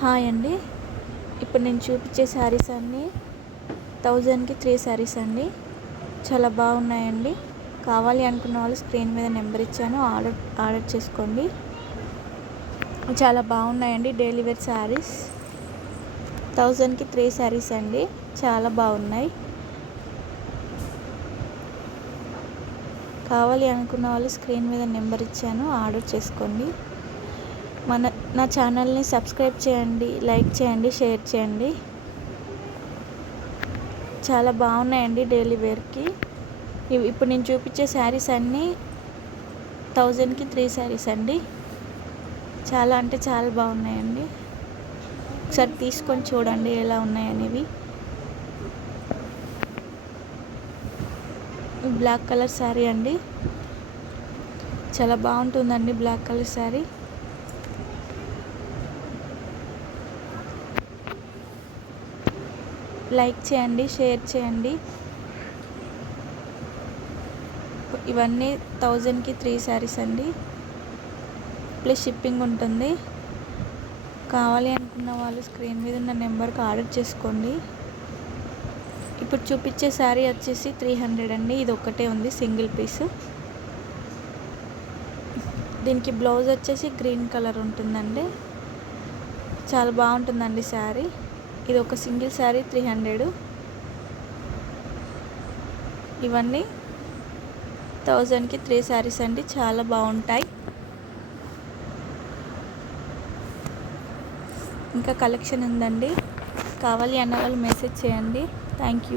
Hi అండి. ఇప్పుడు నేను చూపించే శారీస్ అన్నీ 1000కి 3 శారీస్ అండి. చాలా బాగున్నాయండి. కావాలి అనుకున్న వాళ్ళు స్క్రీన్ మీద నెంబర్ ఇచ్చాను, ఆర్డర్ చేసుకోండి. చాలా బాగున్నాయండి డైలీ వేర్ శారీస్. 1000కి 3 శారీస్ అండి. చాలా బాగున్నాయి. కావాలి అనుకున్న వాళ్ళు స్క్రీన్ మీద నెంబర్ ఇచ్చాను, ఆర్డర్ చేసుకోండి. నా ఛానల్ని సబ్స్క్రైబ్ చేయండి, లైక్ చేయండి, షేర్ చేయండి. చాలా బాగున్నాయండి డైలీ వేర్కి. ఇప్పుడు నేను చూపించే శారీస్ అన్నీ 1000కి 3 శారీస్ అండి. చాలా అంటే చాలా బాగున్నాయండి. ఒకసారి తీసుకొని చూడండి ఎలా ఉన్నాయనేవి. బ్లాక్ కలర్ శారీ అండి. చాలా బాగుంటుందండి బ్లాక్ కలర్ శారీ. లైక్ చేయండి, షేర్ చేయండి. ఇవన్నీ 1000కి 3 శారీస్ అండి. ప్లస్ షిప్పింగ్ ఉంటుంది. కావాలి అనుకున్న వాళ్ళు స్క్రీన్ మీద ఉన్న నెంబర్కి ఆర్డర్ చేసుకోండి. ఇప్పుడు చూపించే శారీ వచ్చేసి 300 అండి. ఇది ఒక్కటే ఉంది, సింగిల్ పీస్. దీనికి బ్లౌజ్ వచ్చేసి గ్రీన్ కలర్ ఉంటుందండి. చాలా బాగుంటుందండి శారీ. ఇది ఒక సింగిల్ శారీ 300. ఇవన్నీ 1000కి 3 శారీస్ అండి. చాలా బాగుంటాయి. ఇంకా కలెక్షన్ ఉందండి. కావాలి అన్న వాళ్ళు మెసేజ్ చేయండి. Thank you.